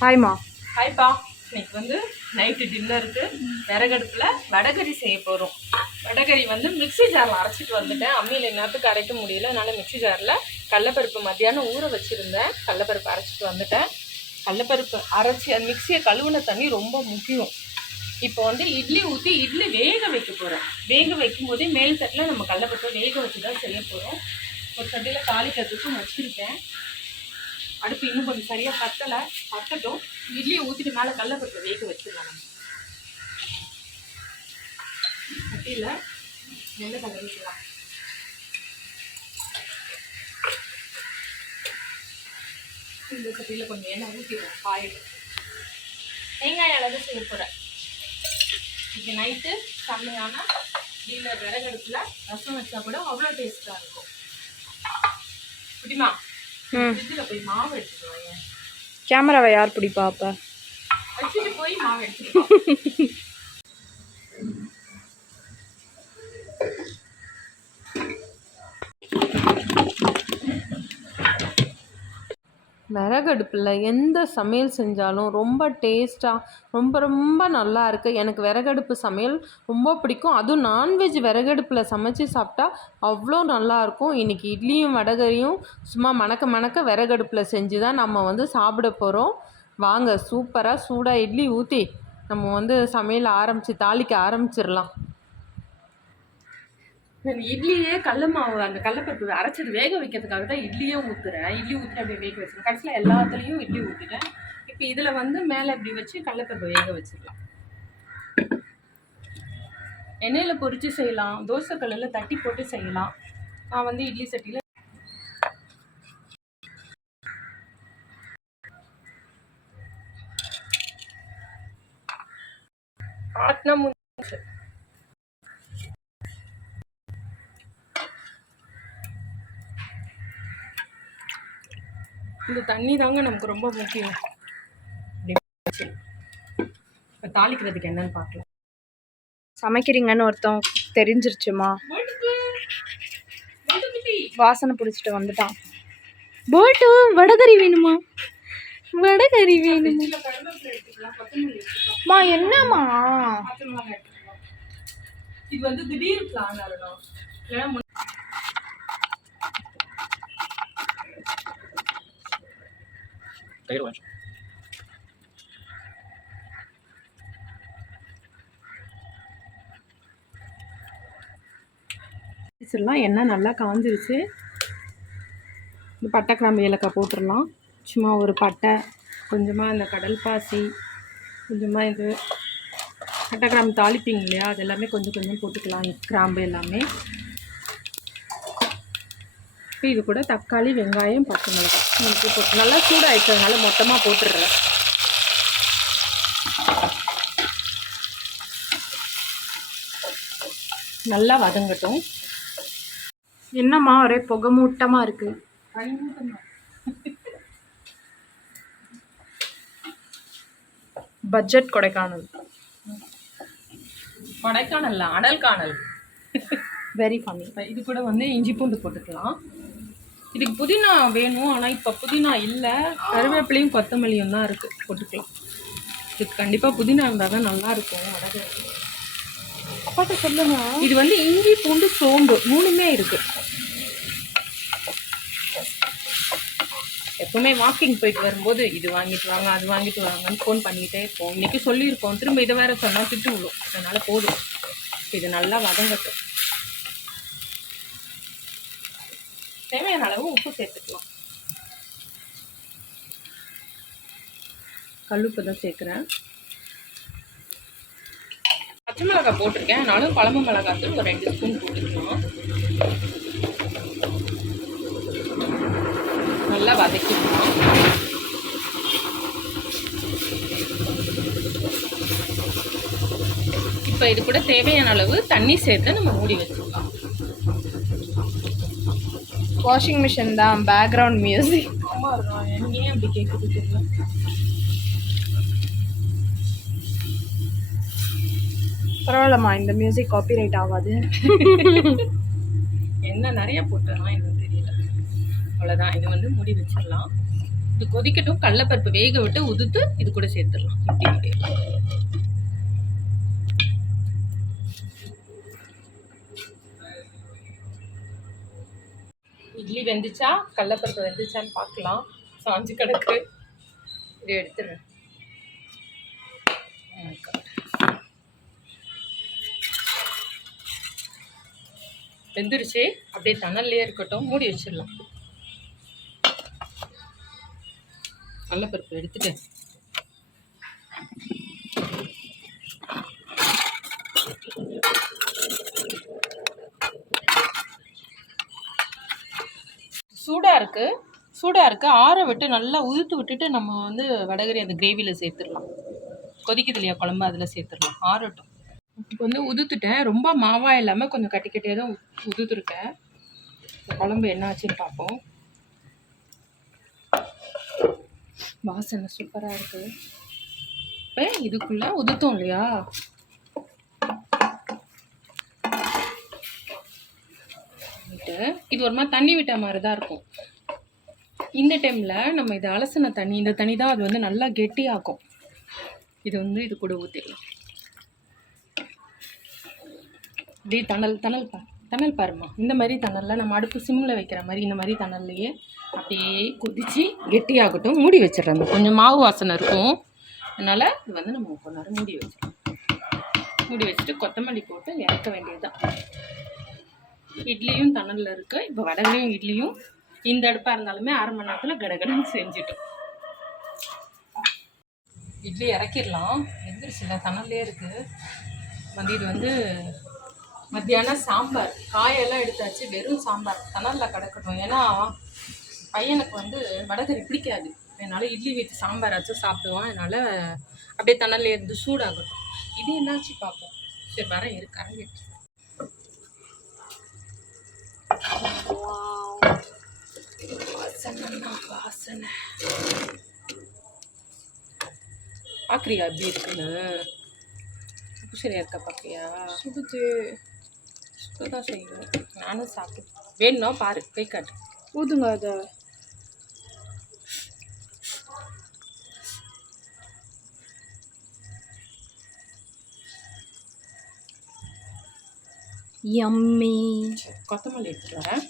ஹாய்மா. ஹாய்ப்பா. இன்னைக்கு வந்து நைட்டு டின்னருக்கு விறகடுப்பில் வடகறி செய்ய போகிறோம். வடகறி வந்து மிக்சி ஜாரில் அரைச்சிட்டு வந்துட்டேன். அம்மியில் நேரத்துக்கு அரைக்க முடியல, அதனால் மிக்சி ஜாரில் கடலப்பருப்பு மத்தியானம் ஊற வச்சுருந்தேன். கடலப்பருப்பு அரைச்சிட்டு வந்துட்டேன். கடலப்பருப்பு அரைச்சி அந்த மிக்சியை கழுவுன தண்ணி ரொம்ப முக்கியம். இப்போ வந்து இட்லி ஊற்றி இட்லி வேக வைக்க போகிறேன். வேக வைக்கும் போதே மேல் தட்டில் நம்ம கடலப்பருப்பை வேக வச்சு தான் செய்ய போகிறோம். ஒரு சட்டியில் தாளிக்கிறதுக்கும் வச்சுருக்கேன். அடுப்பு இன்னும் கொஞ்சம் சரியாக பத்தட்டும். இட்லியை ஊற்றிட்டு மேலே கடலப்பருப்பை வேக வச்சிடலாம். நம்ம சட்டியில் நெல்லை கலரிக்கலாம். இந்த சட்டியில் கொஞ்சம் எண்ணெய் ஊற்றிடுவோம். காயிடும் தேங்காய் அளவு செய்ய போகிறேன். இது நைட்டு செம்மையான டின்னர். விறகடுப்பில் ரசம் வச்சா கூட அவ்வளோ டேஸ்ட்டாக இருக்கும். குட்டிமா, ஃப்ரிட்ஜில் போய் மாவு எடுத்துட்டு வாங்க. கேமராவை யார் பிடிப்பா? அப்போ வச்சுட்டு போய் மாவு எடுத்துட்டு விறகடுப்பில் எந்த சமையல் செஞ்சாலும் ரொம்ப டேஸ்ட்டாக ரொம்ப நல்லா இருக்குது. எனக்கு விறகடுப்பு சமையல் ரொம்ப பிடிக்கும். அதுவும் நான்வெஜ் விறகடுப்பில் சமைச்சு சாப்பிட்டா அவ்வளோ நல்லாயிருக்கும். இன்றைக்கி இட்லியும் வடகரியும் சும்மா மணக்க விறகடுப்பில் செஞ்சு தான் நம்ம வந்து சாப்பிட போகிறோம். வாங்க, சூப்பராக சூடாக இட்லி ஊற்றி நம்ம வந்து சமையல் தாளிக்க ஆரம்பிச்சிடலாம். இட்லியே கடல மாவு அந்த கடலப்பருப்பு அரைச்சது வேக வைக்கிறதுக்காக தான் இட்லியே ஊற்றுறேன். இட்லி ஊற்றி அப்படியே வேக வச்சுருக்கேன். கடைசியில் எல்லாத்துலேயும் இட்லி ஊற்றிட்டேன். இப்போ இதில் வந்து மேலே இப்படி வச்சு கடலப்பருப்பு வேக வச்சிடலாம். எண்ணெயில் பொரித்து செய்யலாம், தோசை கல்லில் தட்டி போட்டு செய்யலாம். நான் வந்து இட்லி சட்டியில் ஆட்டினா முடிஞ்சு. இந்த தண்ணி தாங்க நமக்கு ரொம்ப முக்கியம். இப்போ தாளிக்கிறதுக்கு என்னன்னு பார்க்கலாம். சமைக்கிறீங்கன்னு ஒருத்தன் தெரிஞ்சிருச்சுமா. வாசனை பிடிச்சிட்டு வந்துட்டான். போட்டு வடகறி வேணுமா? வடகறி வேணுமா? என்னம்மா இது வந்து திடீர் பிளான் ஆகணும். எண்ணெய் நல்லா காஞ்சிருச்சு. இந்த பட்டை கிராம்பு ஏலக்காய் போட்டுடலாம். சும்மா ஒரு பட்டை, கொஞ்சமாக இந்த கடல் பாசி, கொஞ்சமாக இது பட்டை கிராம்பு தாளிப்பீங்க இல்லையா, அது எல்லாமே கொஞ்சம் போட்டுக்கலாம். கிராம்பு எல்லாமே. இப்போ இது கூட தக்காளி, வெங்காயம், பச்சை மிளகாய் போட்டு நல்லா சூடாகிடுச்சு, அதனால மொத்தமாக போட்டுடுறேன். நல்லா வதங்கட்டும். என்னம்மா ஒரே புகை மூட்டமாக இருக்குது? பட்ஜெட் கொடைக்கானல் அனல் காணல். Very funny. இது கூட வந்து இஞ்சி பூண்டு போட்டுக்கலாம். இதுக்கு புதினா வேணும், ஆனால் இப்போ புதினா இல்லை. கருவேப்பிலையும் கொத்தமல்லியும் தான் இருக்குது, போட்டுக்கலாம். இதுக்கு கண்டிப்பாக புதினா இருந்தால் தான் நல்லாயிருக்கும். வடகறி அப்பாட்ட சொல்லுங்க. இது வந்து இஞ்சி பூண்டு சோம்பு மூணுமே இருக்குது. எப்பவுமே வாக்கிங் போயிட்டு வரும்போது இது வாங்கிட்டு வாங்க, அது வாங்கிட்டு வாங்கன்னு ஃபோன் பண்ணிக்கிட்டே இருப்போம். இன்றைக்கி சொல்லியிருக்கோம், திரும்ப இதை வேறு சொன்னால் திட்டு விழும். அதனால் போதும். இது நல்லா வதங்கட்டும். தேவையான அளவு உப்பு சேர்த்துக்கலாம். கல்லுப்பு தான் சேர்க்குறேன். பச்சை மிளகாய் போட்டிருக்கேன், அதனால குழம்பு மிளகாய் தூள் ஒரு 2 ஸ்பூன் போட்டுக்கலாம். நல்லா வதக்கிக்கலாம். இப்போ இது கூட தேவையான அளவு தண்ணி சேர்த்து நம்ம மூடி வச்சுக்கலாம். வாஷிங் மிஷின் தான் பேக்ரவுண்ட் மியூசிக். ஆமா இருக்கும், எங்கேயும் அப்படி கேட்குது தெரியல. பரவாயில்லம்மா, இந்த மியூசிக் காப்பிரைட் ஆகாது. என்ன நிறைய போட்டுலாம் எனக்கு தெரியல. அவ்வளோதான், இது வந்து மூடி வச்சிடலாம். இது கொதிக்கட்டும். கடலைப்பருப்பு வேக விட்டு உதுத்து இது கூட சேர்த்துடலாம். இப்படி இட்லி வெந்துச்சா கடலைப்பருப்பு வெந்துச்சான்னு பார்க்கலாம். சாஞ்சு கிடக்கு, இதை எடுத்துடுறேன். வெந்துருச்சு, அப்படியே தணல்லையே இருக்கட்டும், மூடி வச்சிடலாம். கடலைப்பருப்பு எடுத்துட்டு சூடாக இருக்குது ஆற விட்டு நல்லா உதுத்து விட்டுட்டு நம்ம வந்து வடகரி அந்த கிரேவியில் சேர்த்துடலாம். கொதிக்குது இல்லையா குழம்பு, அதில் சேர்த்துடலாம். ஆறட்டும். இப்போ வந்து உதுத்துட்டேன். ரொம்ப மாவாக இல்லாமல் கொஞ்சம் கட்டிக்கிட்டே தான் உதுத்துருக்கேன். குழம்பு என்ன ஆச்சுன்னு பார்ப்போம். வாசனை சூப்பராக இருக்குது. இப்போ இதுக்குள்ளே உதுத்தோம் இல்லையா, இது ஒரு மாதிரி தண்ணி விட்ட மாதிரி தான் இருக்கும். இந்த டைமில் நம்ம இதை அலசின தண்ணி, இந்த தண்ணி தான் அது வந்து நல்லா கெட்டியாக்கும். இது வந்து இது கூட ஊற்றிடலாம். இப்படி தணல் பாருமா. இந்த மாதிரி தணலில் நம்ம அடுப்பு சிம்மில் வைக்கிற மாதிரி இந்த மாதிரி தணல்லையே அப்படியே கொதித்து கெட்டியாகட்டும். மூடி வச்சிடறேன். கொஞ்சம் மாவு வாசனை இருக்கும், அதனால் இது வந்து நம்ம கொஞ்ச நேரம் மூடி வச்சிடலாம். மூடி வச்சுட்டு கொத்தமல்லி போட்டு இறக்க வேண்டியது தான். இட்லியும் தணலில் இருக்குது. இப்போ வடகரையும் இட்லியும் இந்த அடுப்பாக இருந்தாலுமே 1/2 மணி நேரத்தில் கடகடன்னு செஞ்சுட்டோம். இட்லி இறக்கிடலாம். எந்திரிச்சில்ல, தணல்லே இருக்குது. வந்து இது வந்து மத்தியானம் சாம்பார், காயெல்லாம் எடுத்தாச்சு, வெறும் சாம்பார் தணலில் கிடக்கட்டும். ஏன்னா பையனுக்கு வந்து வடகரி பிடிக்காது, அதனால் இட்லி வச்சு சாம்பாராச்சும் சாப்பிடுவான். அதனால் அப்படியே தணல்லே இருந்து சூடாகட்டும். இது என்னாச்சு பார்ப்போம். சரி வர இருக்காங்க. வாசனை பார்க்குறியா எப்படி இருக்குன்னு? சரியா இருக்கா பார்க்குறியா? சுடுதான் செய்வேன் நானும். சாப்பிட்டு வேணும்னா பாரு, கை காட்டு, ஊதுங்க அதை. யம்மி. கொத்தமல்லி எடுத்துட்டு வரேன்.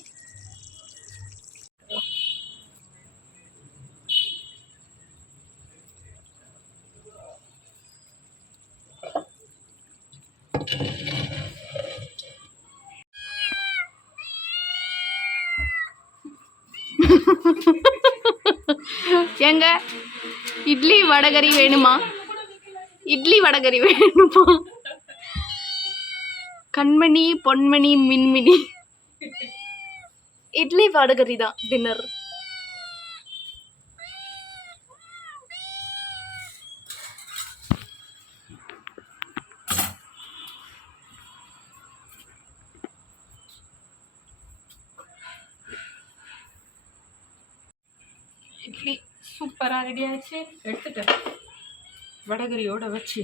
எங்க இட்லி வடகரி வேணுமா? இட்லி வடகரி வேணுமா? கண்மணி பொன்மணி மின்மினி. இட்லி வடகரி தான் டின்னர். இட்லி சூப்பராக ரெடி ஆகிடுச்சு. எடுத்துட்டேன் வடகரியோடு வச்சு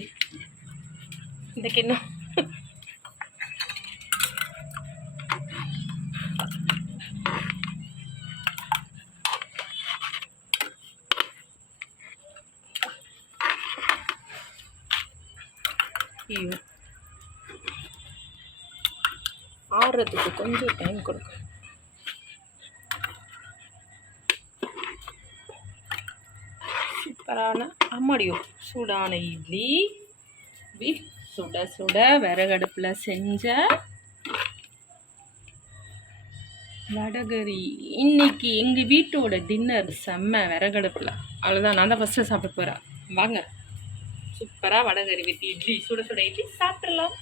இந்த கிண்ணம். ஐயோ, ஆறுறதுக்கு கொஞ்சம் டைம் கொடுக்கும். சூப்பரான அம்மாடியோ சூடான இட்லி, சுட சுட விறகடுப்பில் செஞ்ச வடகரி. இன்னைக்கு எங்கள் வீட்டோட டின்னர் செம்ம விறகடுப்பில். அவ்வளோதான், நான் தான் ஃபஸ்ட்டு சாப்பிட போகிறேன். வாங்க, சூப்பராக வடகரி வித் இட்லி, சுட சுட இட்லி சாப்பிட்றலாம்.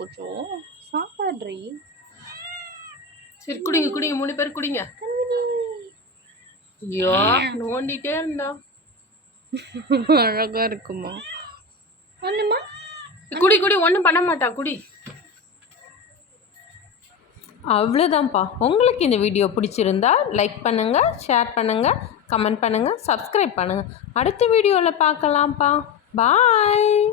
கொஞ்சம் சாப்பாடுறீ. சரி குடிங்க குடிங்க, 3 பேர் குடிங்க. ஐயோ நோண்டிட்டே இருந்தா அழகா இருக்குமா? ஒண்ணுமா? குடி குடி, ஒன்றும் பண்ண மாட்டா, குடி. அவ்வளோதான்ப்பா. உங்களுக்கு இந்த வீடியோ பிடிச்சிருந்தா லைக் பண்ணுங்கள், ஷேர் பண்ணுங்கள், கமெண்ட் பண்ணுங்கள், சப்ஸ்கிரைப் பண்ணுங்கள். அடுத்த வீடியோவில் பார்க்கலாம்ப்பா. பாய்.